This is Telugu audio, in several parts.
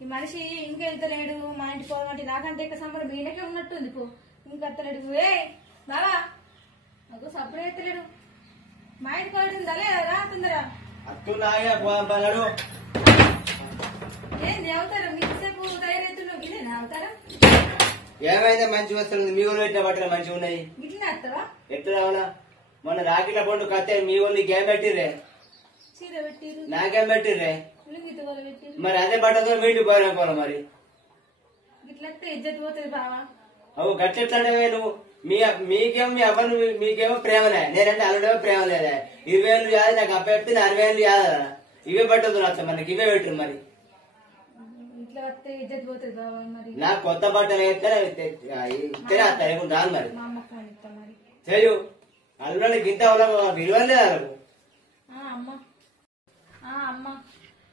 ఈ మనిషి ఇంకా వెళ్తలేడు మా ఇంటి పోవాలంటే నాకంటే ఇక సంబరం మీనకే ఉన్నట్టుంది పో ఇంకా వెళ్తలేడు ఏ బావా నాకు సపరేట్ ఎత్తలేడు మా ఇంటి పోయిందా లేదా తొందరగా ఏంది అవుతారా మీసేపు తయారైతున్నావు గిట్లనే అవుతారా ఏమైందా మంచి వస్తుంది మీ ఊళ్ళు పెట్టిన బట్టలు మంచిగా ఉన్నాయి గిట్లనే వస్తావా ఎట్లా రావునా మొన్న రాకిల పండు కత్తే మీ ఊళ్ళు నీకేం పెట్టిర్రే చీర పెట్టిరు నాకేం పెట్టిర్రే లుంగితో వాళ్ళు పెట్టిరు మరి అదే బట్టతో మీటికి పోయినా మరి గిట్లస్తే ఇజ్జత్ పోతుంది బావా అవు గట్లెట్లాంటే నువ్వు మీకేమో మీ అవ్వను మీకేమో ప్రేమలే నేనంటే అల్లుడేమో ప్రేమ లేదా 20,000 కాదు నాకు అప్పచెప్తే 60,000 కాదా ఇవే పట్టదు అసలు మనకి ఇవే పెట్టరు మరి ఇట్లా వస్తే ఇజ్జత్ పోతుంది బావా మరి నాకు కొత్త బట్టలు ఇస్తే రాను మరి మా అమ్మకు ఫోన్ ఇస్తా మరి చేయు అల్లుడికి ఇంత విలువ లేదు అమ్మ అమ్మ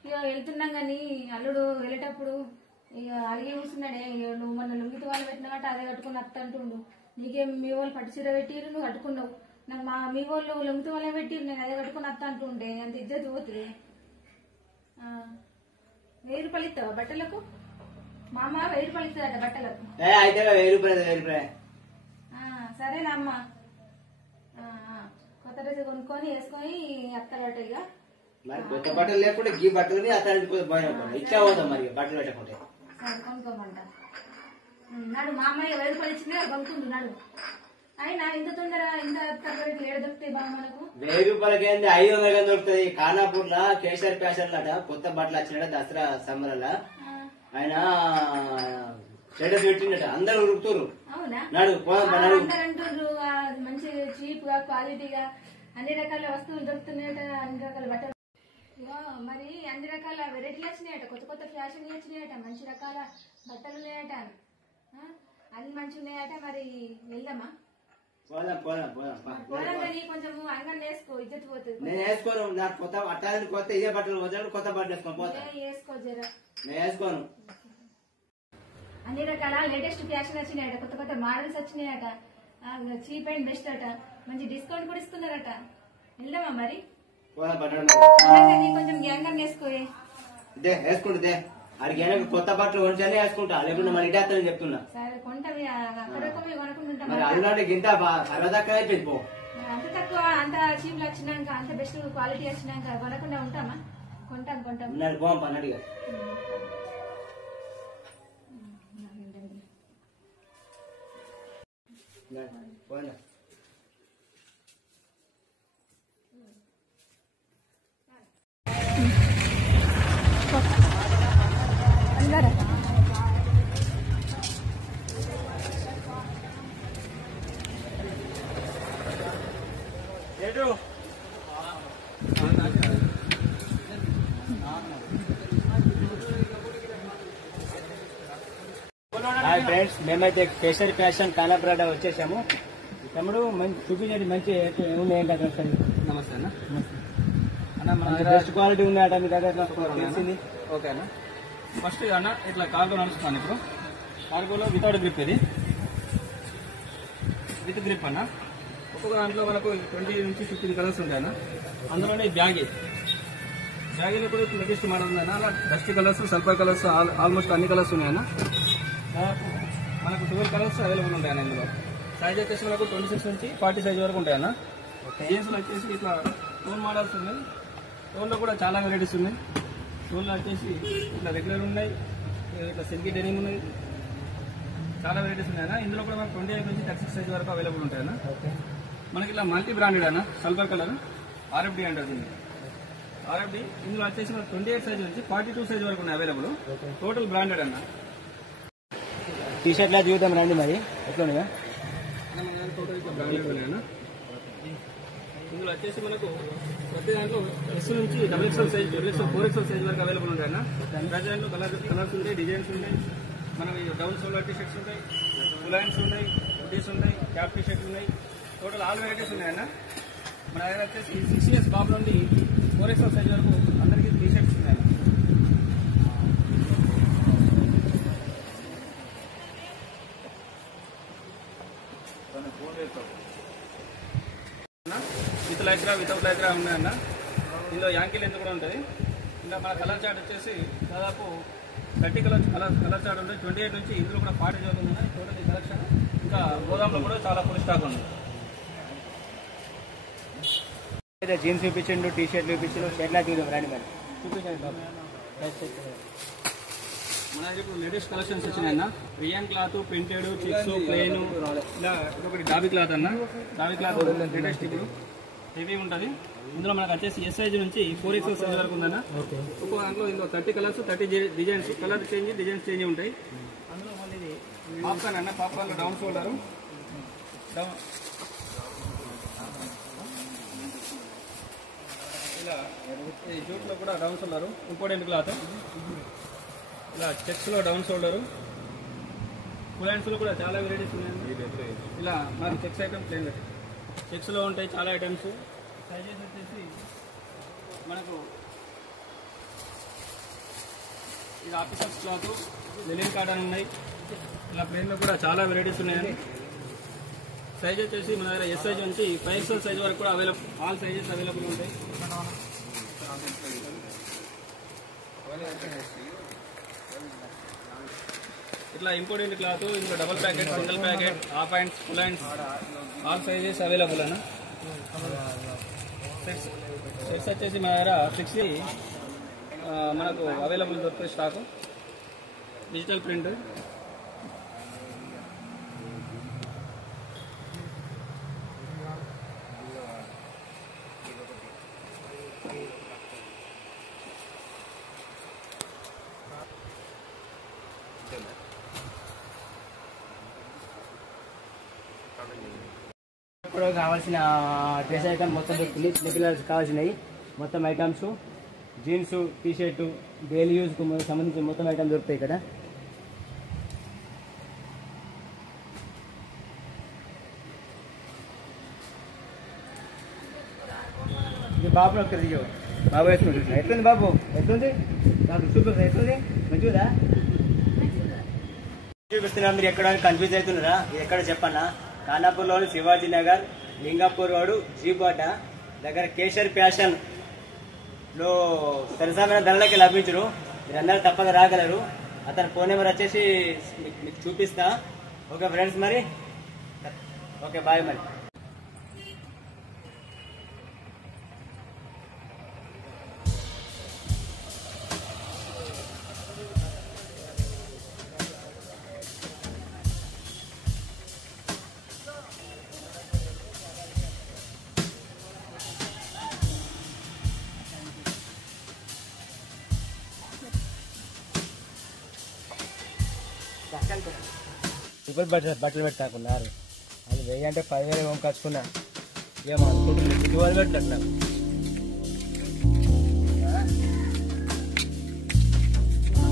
ఇక వెళ్తున్నాం కానీ అల్లుడు వెళ్ళేటప్పుడు ఇక అడిగి కూర్చున్నాడే నువ్వు మొన్న లుంగితో వాళ్ళు పెట్టినావంటే అదే కట్టుకుని అత్త అంటుండు నీకేం మీ వాళ్ళు పట్టు చీర పెట్టిరు నువ్వు కట్టుకున్నావు నాకు మీ వాళ్ళు లుంగితో వాళ్ళే పెట్టిరు నేను అదే కట్టుకుని అత్త అంటుండే అంత ఇజ్జత్ పోతుంది 1000 రూపాయలు ఇస్తావా బట్టలకు మా అమ్మ 1000 రూపాయలు ఇస్తుందట బట్టలకు అయితే 1000 రూపాయలు సరేనా అమ్మ కొత్త డ్రెస్ కొనుక్కొని వేసుకొని అత్తలట ఇక మరి కొత్త బట్టలు లేకుంటే ఈ బట్టలు అతనికి ఇచ్చా పోతాం మరి బట్టలు పెట్టకుంటే సరే కొనుక్కోమంట నాడు మా అమ్మాయి 1000 రూపాయలు ఇచ్చిందే కొనుక్కుంది నాడు అయినా ఇంత తొందర ఇంత తక్కువ ఏడు దొరుకుతాయి బాగా మనకు 1000 రూపాయలకి 500 దొరుకుతాయి ఖానాపూర్ లా కేసీఆర్ ఫ్యాషన్ లట కొత్త బట్టలు వచ్చినట దసరా సమ్మర్లా ఆయన స్టేటస్ పెట్టిండట అందరు ఉరుకుతారు అవునా నాడు అందరు అంటారు మంచి చీప్ గా క్వాలిటీగా అన్ని రకాల వస్తువులు దొరుకుతున్నాయట అన్ని రకాల బట్టలు మరి అన్ని రకాల వెరైటీలు వచ్చినాయట కొత్త కొత్త ఫ్యాషన్ వచ్చినాయట మంచి రకాల బట్టలు ఉన్నాయట అన్ని మంచి ఉన్నాయట మరి వెళ్దామా పోదాం కానీ కొంచెం అంగన్ వేసుకో ఇజ్జత్ పోతుంది నేను వేసుకోను నాకు కొత్త అట్టాలని కొత్త ఇదే బట్టలు వదిలేడు కొత్త బట్టలు వేసుకొని పోతా వేసుకో జరా నేను వేసుకోను అన్ని రకాల లేటెస్ట్ ఫ్యాషన్ వచ్చినాయట కొత్త కొత్త మోడల్స్ వచ్చినాయట చీప్ అండ్ బెస్ట్ అట మంచి డిస్కౌంట్ కూడా ఇస్తున్నారట వెళ్దామా మరి కొంచెం గ్యాంగన్ వేసుకోయే వేసుకుంటే అడిగి కొత్త బట్టలు కొంచెం వేసుకుంటా లేకుంటే మరి ఇటే వస్తానని చెప్తున్నా సరే కొంటాం అక్కడ కొనుక్కుంటుంటాం మరి అల్లుడు గింత సరదాకా అయిపోయింది పో అంత తక్కువ అంత చీప్ వచ్చినాక అంత బెస్ట్ క్వాలిటీ వచ్చినాక కొనకుండా ఉంటామా కొంటాం పోం పన్నడిగా పోయినా హాయ్ ఫ్రెండ్స్ మేమైతే కేసరి ఫ్యాషన్ కానాపురాడ వచ్చేసాము తమ్ముడు మంచి చూపించండి మంచి ఏంటంటే నమస్తే అన్న అన్న మన బెస్ట్ క్వాలిటీ ఉన్నాయట మీ దగ్గర తెలిసింది ఓకే అన్న ఫస్ట్ అన్న ఇట్లా కార్గో నడుస్తున్నాను ఇప్పుడు కార్గోలో వితౌట్ గ్రిప్ ఇది విత్ గ్రిప్ అన్న ఒక్కొక్క దాంట్లో మనకు 20 నుంచి 15 కలర్స్ ఉంటాయి అన్న అందులోనే బ్యాగీలో కూడా లేటెస్ట్ మోడల్ ఉందన్న అలా dusty colours sulphur colours almost అన్ని కలర్స్ ఉన్నాయన్న మనకు 12 కలర్స్ అవైలబుల్ ఉంటాయన్న ఇందులో సైజ్ వచ్చేసి మనకు 26 నుంచి 40 సైజ్ వరకు ఉంటాయన్న జీన్స్లో వచ్చేసి ఇట్లా టోన్ మోడల్స్ ఉన్నాయి టోన్లో కూడా చాలా వెరైటీస్ ఉన్నాయి టోన్లో వచ్చేసి ఇట్లా రెగ్యులర్ ఉన్నాయి ఇట్లా సిల్కీ డెనిమ్ ఉన్నాయి చాలా వెరైటీస్ ఉన్నాయన్న ఇందులో కూడా మనకు 28 నుంచి 36 సైజ్ వరకు అవైలబుల్ ఉంటాయన్న మనకి ఇట్లా మల్టీ బ్రాండెడ్ అన్న సల్ఫర్ కలర్ ఆర్ఎఫ్డి అంటారు దీన్ని ఆర్ఎఫ్డి ఇందులో వచ్చేసి మనకు 28 సైజ్ నుంచి 42 సైజ్ వరకు ఉన్నాయి అవైలబుల్ టోటల్ బ్రాండెడ్ అన్న టీ షర్ట్లా చూద్దాం రండి మరి ఎట్లా ఉన్నాయా టోటల్ ఇట్లా బ్రాండెడ్ ఉన్నాయన్న ఇందులో వచ్చేసి మనకు ప్రతి దాంట్లో ఎస్ నుంచి XXL సైజ్ 4XL సైజ్ వరకు అవైలబుల్ ఉంటాయన్న ప్రతి దాంట్లో కలర్స్ ఉంటాయి డిజైన్స్ ఉంటాయి మనకి డౌన్ సోలార్ టీ షర్ట్స్ ఉంటాయి ఫులైన్స్ ఉన్నాయి హుడీస్ ఉన్నాయి క్యాప్ టీ షర్ట్స్ ఉన్నాయి టోటల్ ఆల్ వెరైటీస్ ఉన్నాయన్న మన దగ్గర వచ్చేసి 6 ఇయర్స్ బాబు నుండి 4XL సైజ్ వరకు అందరికీ టీ షర్ట్స్ ఉన్నాయన్న విత్ లైక్రా వితౌట్ లైక్రా ఉన్నాయన్న ఇందులో యాంకిల్ ఎంత కూడా ఉంటుంది ఇంకా మన కలర్ చార్ట్ వచ్చేసి దాదాపు 30 కలర్ చార్ట్ ఉంటుంది. 28 నుంచి ఇందులో కూడా 40 చదువుతుంది టోటల్ కలెక్షన్. ఇంకా గోదాంలో కూడా చాలా ఫుల్ స్టాక్ ఉంది. జీన్స్ చూపించండు, టీ షర్ట్లు చూపించండు, షర్ట్లా చూద్దాం రండి మరి చూపించండి బాబు. మన దగ్గర ఇప్పుడు లేటెస్ట్ కలెక్షన్స్ వచ్చినాయన్న. Rayon cloth, printed, checks, plain, ఇలా ఒకటి డాబీ క్లాత్ అన్న. డాబీ క్లాత్ లేటెస్ట్ ఇప్పుడు హెవీ ఉంటుంది. ఇందులో మనకు వచ్చేసి ఎస్ సైజ్ నుంచి 4XL సైజ్ వరకు ఉందన్న. ఒక్కో దాంట్లో ఇందులో 30 colours, 30 designs, colour change, designs change ఉంటాయి. అందులో మళ్ళీ పాప్కార్న్ అన్న. పాప్కార్న్లో డౌన్ షోల్డరు, ఇలా ఈ జూట్లో కూడా డౌన్ షోల్డరు, ఇంపార్టెంట్ క్లాత్. ఇలా చెక్స్లో డౌన్ షోల్డరు, ఫుల్ హ్యాండ్స్లో కూడా చాలా వెరైటీస్ ఉన్నాయి. ఇలా మనకి చెక్స్ ఐటమ్ ప్లేన్ చెక్స్లో ఉంటాయి చాలా ఐటమ్స్. సైజెస్ వచ్చేసి మనకు ఇది ఆఫీసర్స్ క్లాత్, లెనిన్ కాటన్ ఉన్నాయి. ఇలా ప్లేన్లో కూడా చాలా వెరైటీస్ ఉన్నాయండి. సైజ్ వచ్చేసి మన దగ్గర ఎస్ సైజ్ నుంచి 5XL సైజ్ వరకు కూడా అవైలబుల్, ఆల్ సైజెస్ అవైలబుల్ ఉంటాయి. ఇట్లా ఇంపార్టెంట్ క్లాత్, ఇందులో double packet, single packet, half hands, full hands, all sizes available అన్న. సెట్స్ వచ్చేసి మన దగ్గర 60 మనకు అవైలబుల్ దొరుకుతుంది స్టాకు. డిజిటల్ ప్రింట్, ఇప్పుడు కావాల్సిన డ్రెస్ ఐటమ్ మొత్తం దొరుకుతుంది. చిన్నపిల్లలకి కావాల్సినవి మొత్తం items, jeans, T shirt, daily యూజ్కు సంబంధించిన మొత్తం ఐటమ్ దొరుకుతాయి ఇక్కడ. ఇది బాబు ఒకటి దిగు. బాబు వేసుకుంటున్నా. ఎట్లుంది బాబు? ఎట్లుంది నాకు చూపిస్తా. ఎట్లుంది? మంచిదా చూపిస్తున్నా. మీరు ఎక్కడ కన్ఫ్యూజ్ అవుతున్నారా? ఇది ఎక్కడ చెప్పన్నా? ఖానాపూర్లోని శివాజీ నగర్, లింగాపూర్ రోడ్, జీబాట దగ్గర కేసర్ ఫ్యాషన్ లో సరసమైన ధరలకి లభించరు. మీరందరూ తప్పక రాగలరు. అతని ఫోన్ నెంబర్ వచ్చేసి మీకు చూపిస్తా. ఓకే ఫ్రెండ్స్, మరి ఓకే బాయ్. మరి ఇప్పుడు బట్టలు పెట్టాకున్నారు. అది 1000 అంటే 10,000 హోమ్ కచ్చుకున్నా. ఏమో అనుకుంటుంది 12 పెట్టినట్టు.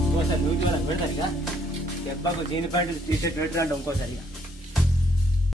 ఇంకోసారి నువ్వు పెడతారు ఇక దెబ్బకు జీన్ ప్యాంట్, టీ షర్ట్ పెట్టాలంటే ఇంకోసారి